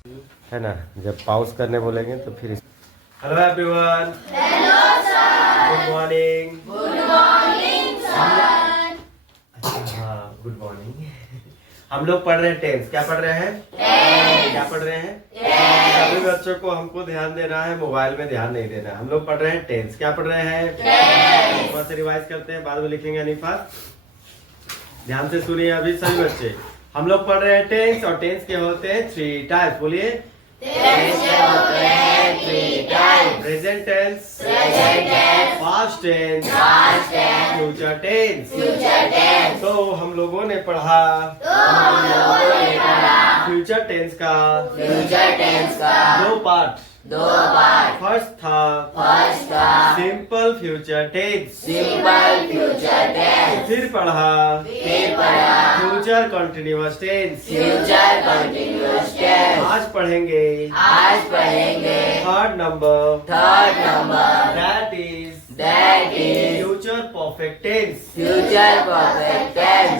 है ना, जब पॉज करने बोलेंगे तो फिर। Hello everyone, hello sir, good morning. Good morning sir. हाँ, गुड मॉर्निंग। हम लोग पढ़ रहे हैं टेंस। क्या पढ़ रहे हैं? क्या पढ़ रहे हैं? सभी बच्चों को हमको ध्यान देना है, मोबाइल में ध्यान नहीं देना है। हम लोग पढ़ रहे हैं टेंस। क्या पढ़ रहे हैं? थोड़ा सा रिवाइज करते हैं, बाद में लिखेंगे अनीफा। ध्यान से सुनिए अभी सभी बच्चे। हम लोग पढ़ रहे हैं टेंस, और टेंस के होते हैं 3 टाइप। बोलिए। Present tense, past tense, future tense. तो हम लोगों ने पढ़ा फ्यूचर टेंस का दो पार्ट। फर्स्ट था सिंपल फ्यूचर टेंस, फिर पढ़ा फ्यूचर कंटिन्यूअस टेंस। आज पढ़ेंगे third number, that is future perfect tense.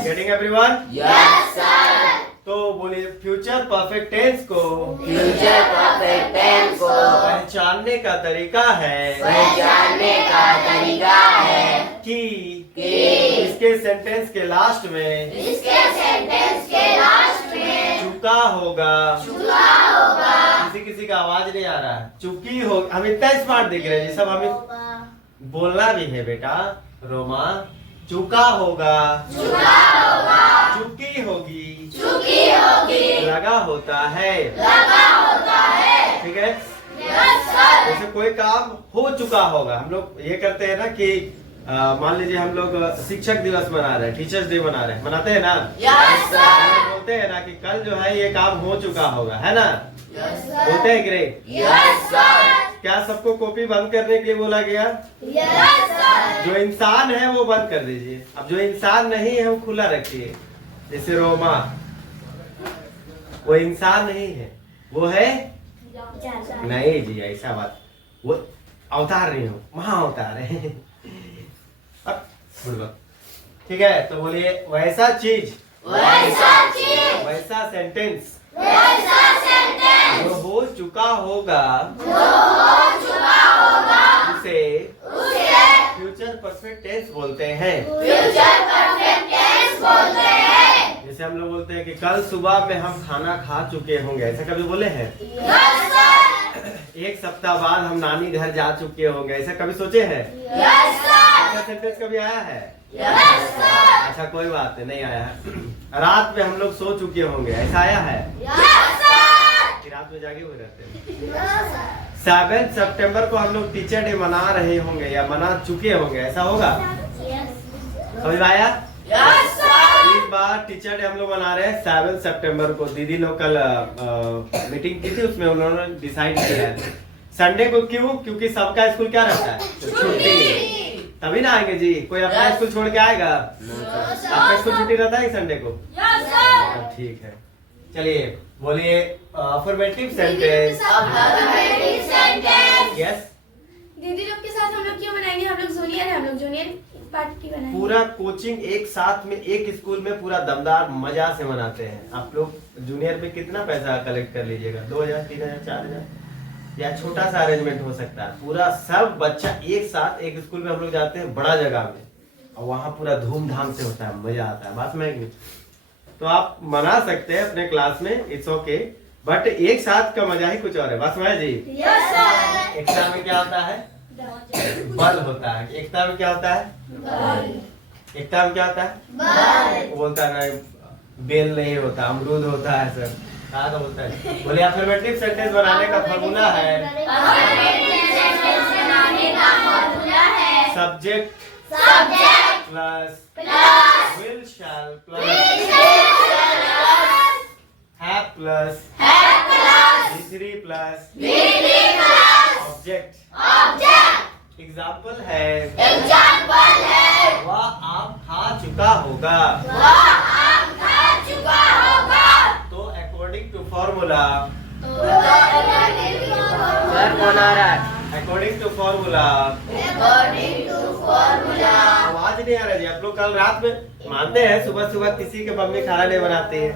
Getting everyone? तो बोलिए, फ्यूचर परफेक्ट टेंस को पहचानने का तरीका है कि इसके सेंटेंस के लास्ट में चुका होगा। किसी किसी का आवाज नहीं आ रहा है। चुकी हो। हम इतना स्मार्ट दिख रहे हैं जी सब। हमें बोलना भी है बेटा। रोमा, चुका होगा, चुकी होगी, लगा होता है। ठीक है। जैसे कोई काम हो चुका होगा। हम लोग ये करते हैं ना कि मान लीजिए हम लोग शिक्षक दिवस मना रहे हैं, टीचर्स डे मना रहे हैं, मनाते हैं ना? बोलते हैं ना कि कल जो है ये काम हो चुका होगा, है ना? बोलते हैं कि नहीं? क्या सबको कॉपी बंद करने के लिए बोला गया? जो इंसान है वो बंद कर दीजिए। अब जो इंसान नहीं है वो खुला रखिए। जैसे रोमा, वो इंसान नहीं है, वो है नहीं जी, ऐसा बात। वो अवतार नहीं हो, महा अवतार है। ठीक है, तो बोलिए वैसा चीज, वैसा सेंटेंस जो हो चुका होगा उसे फ्यूचर परफेक्ट टेंस बोलते हैं। जैसे हम लोग बोलते हैं कि कल सुबह में हम खाना खा चुके होंगे, ऐसा कभी बोले हैं? एक सप्ताह बाद हम नानी घर जा चुके होंगे, ऐसा कभी सोचे हैं? ऐसा सेंटेंस कभी आया है? अच्छा, कोई बात नहीं आया है। रात में हम लोग सो चुके होंगे, ऐसा आया है? कि रात में जागे हुए रहते हैं? 7 सितंबर को हम लोग टीचर डे मना रहे होंगे या मना चुके होंगे, ऐसा होगा? समझ आया? इस बार टीचर डे हम लोग मना रहे हैं 7 सितंबर को। दीदी लोग कल मीटिंग की थी, उसमें उन्होंने डिसाइड किया है संडे को। क्यों? क्योंकि सबका स्कूल क्या रहता है? छुट्टी। तभी ना आएंगे जी। कोई अपना स्कूल छोड़ के आएगा? आपका स्कूल छुट्टी रहता है संडे को? ठीक है। चलिए बोलिए अफर्मेटिव सेंटेंस। यस। दीदी लोग के साथ हम लोग क्यों बनाएंगे? हम लोग जूनियर है, हम लोग जूनियर पार्टी बनाएंगे। पूरा कोचिंग एक साथ में एक स्कूल में पूरा दमदार मजा से मनाते हैं। आप लोग जूनियर में कितना पैसा कलेक्ट कर लीजिएगा? 2000, 3000, 4000, या छोटा सा अरेंजमेंट हो सकता है। पूरा सब बच्चा एक साथ एक स्कूल में हम लोग जाते हैं, बड़ा जगह में, और वहाँ पूरा धूमधाम से होता है, मजा आता है। बात में तो आप मना सकते हैं अपने क्लास में, इट्स ओके, बट एक साथ का मजा ही कुछ और है। बस मैं जी। एकता में क्या होता है? बल होता है। एकता में क्या होता है? एकता में क्या होता है? वो बोलता है ना, बेल नहीं होता, अमरूद होता है सर। कहा तो होता है। बोले अफर्मेटिव सेंटेंस बनाने का फॉर्मूला है subject plus will shall plus have plus भी3 प्लस ऑब्जेक्ट। एग्जाम्पल है वह आम खा चुका होगा। तो according to formula, according to formula, आवाज नहीं आ रही। आप लोग कल रात में मानते हैं सुबह सुबह किसी के मम्मी खाना नहीं बनाती है,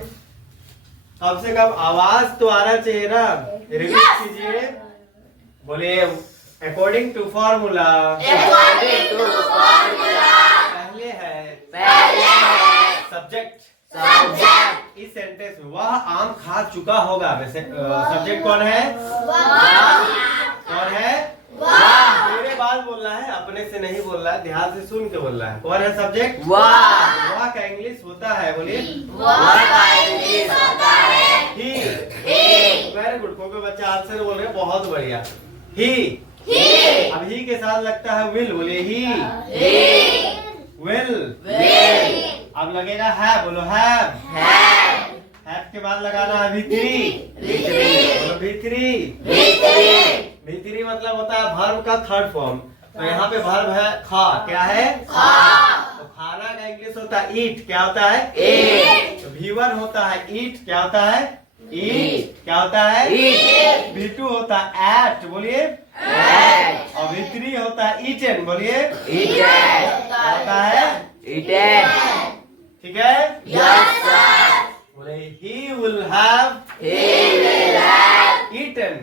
कम से कम आवाज तो आना चाहिए ना। रिपीट कीजिए, बोलिए अकॉर्डिंग टू फॉर्मूला। पहले है सब्जेक्ट। इस सेंटेंस में वह आम खा चुका होगा। वैसे सब्जेक्ट कौन है? कौन है? मेरे बाद बोलना है, अपने से नहीं बोलना है, ध्यान से सुन के बोलना है। कौन है सब्जेक्ट? वाह का इंग्लिश होता है, बोलिए ही। Very good. कोई बच्चा आंसर बोल रहे हैं, बहुत बढ़िया। ही। अब ही के साथ लगता है विल, बोलिए ही विल। अब लगेगा है, बोलो हैव। के बाद लगाना है भीतरी। बोलो भीतरी। भीतरी मतलब होता है वर्ब का थर्ड फॉर्म। तो यहाँ पे वर्ब है खा। क्या है? खा। तो खाना का इंग्लिश होता है ईट। क्या होता है? ईट। तो भीवर होता है ईट। क्या होता है? ईट। क्या होता है? ईट। भीटू होता है एट। बोलिए एट। और भीतरी होता है ईटन। बोलिए ईटन। होता है ईटन। ठीक है? Yes sir. बोले he will have eaten।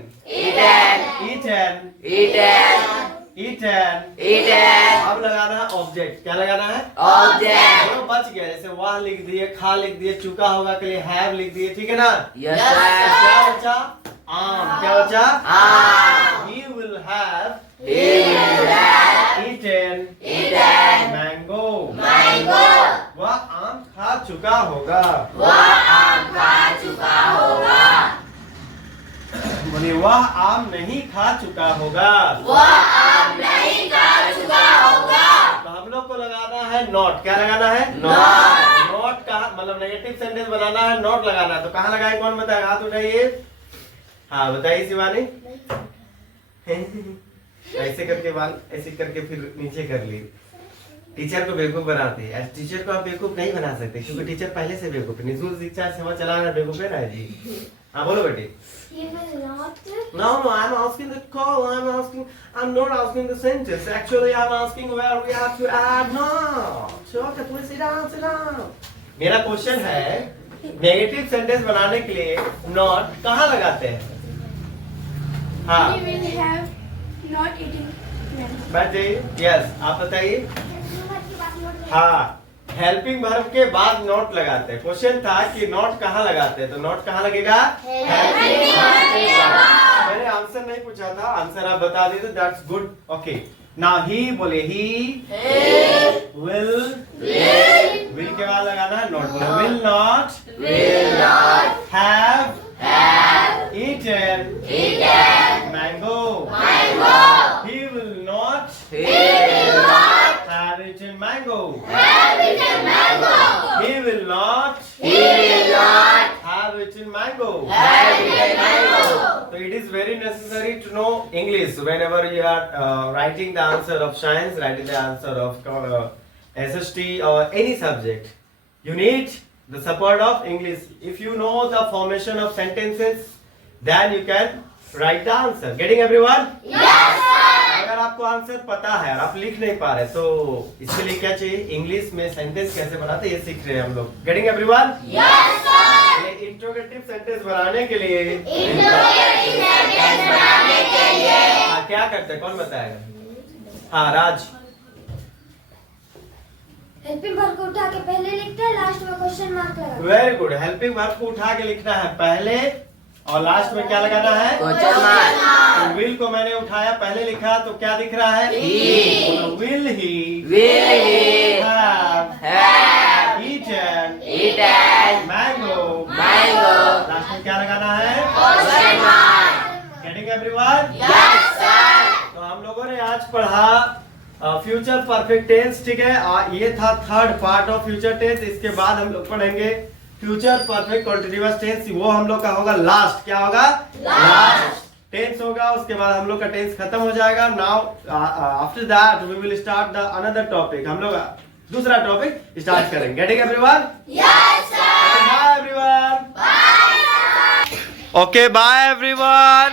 अब लगाना है ऑब्जेक्ट। क्या लगाना है? ऑब्जेक्ट। दोनों बच गया। जैसे वह लिख दिए, खा लिख दिए, चुका होगा के लिए हैव लिख दिए। ठीक है ना? Yes sir. क्या बचा? आम। क्या बचा? आम। He will have eaten mango। वह आम खा चुका होगा। बोलिए वह आम नहीं खा चुका होगा। तो हम लोग को लगाना है नॉट। क्या लगाना है? नॉट का मतलब नेगेटिव सेंटेंस बनाना है, नॉट लगाना है। तो कहाँ लगाए? कौन बताएगा? हाथ उठाइए। हाँ बताइए शिवानी। ऐसे करके बाल ऐसे करके फिर नीचे कर ली। टीचर को बेवकूफ बनाते हैं। टीचर को आप बेवकूफ नहीं बना सकते, क्योंकि टीचर पहले से बेवकूफ है। निःशुल्क शिक्षा सेवा चलाना बेवकूफ है ना जी। हाँ बोलो बेटी। No, I'm asking the call. I'm not asking the sentence. Actually, I'm asking where we have to add not. Okay, please sit down. मेरा क्वेश्चन है, नेगेटिव सेंटेंस बनाने के लिए नॉट कहाँ लगाते हैं? हाँ not eating mango। बैठ जाइए। यस आप बताइए। हाँ हेल्पिंग वर्ब के बाद नॉट लगाते हैं। क्वेश्चन था कि नॉट कहाँ लगाते हैं, तो नॉट कहाँ लगेगा? मैंने आंसर नहीं पूछा था, आंसर आप बता दिए तो that's good. Okay now he. बोले ही विल के बाद लगाना है नॉट। बोलो will not have eaten mango। He will not have eaten mango। He will not have eaten mango। So it is very necessary to know English whenever you are writing the answer of science, writing the answer of SST or any subject. You need the support of English. If you know the formation of sentences, then you can write the answer. Getting everyone? Yes sir। अगर आपको answer पता है और आप लिख नहीं पा रहे तो इसके लिए क्या चाहिए? इंग्लिश में सेंटेंस कैसे बनाते हैं ये सीख रहे हैं हम लोग। Getting everyone? Yes sir. ये इंट्रोगेटिव सेंटेंस बनाने के लिए क्या करते हैं? कौन बताएगा? हाँ राज। हेल्पिंग वर्ब को उठा के पहले लिखते हैं, लास्ट में क्वेश्चन मार्क लगाते हैं। Very good. हेल्पिंग वर्ब को उठा के लिखना है पहले और लास्ट में क्या लगाना है? Question mark. तो विल को मैंने उठाया, पहले लिखा तो क्या दिख रहा है? Will he have eaten mango. Last में क्या लगाना है? Question mark. Getting everyone? Yes sir. तो हम लोगों ने आज पढ़ा फ्यूचर परफेक्ट टेंस। ठीक है, ये था third part of future tense. इसके बाद हम लोग पढ़ेंगे फ्यूचर परफेक्ट कंटीन्यूअस टेंस। वो हम लोग का होगा लास्ट। क्या होगा? लास्ट टेंस होगा। उसके बाद हम लोग का टेंस खत्म हो जाएगा। Now after that we will start the another topic. हम लोग दूसरा टॉपिक स्टार्ट करेंगे। Getting everyone? Yes sir. Bye everyone. Bye. Okay bye everyone.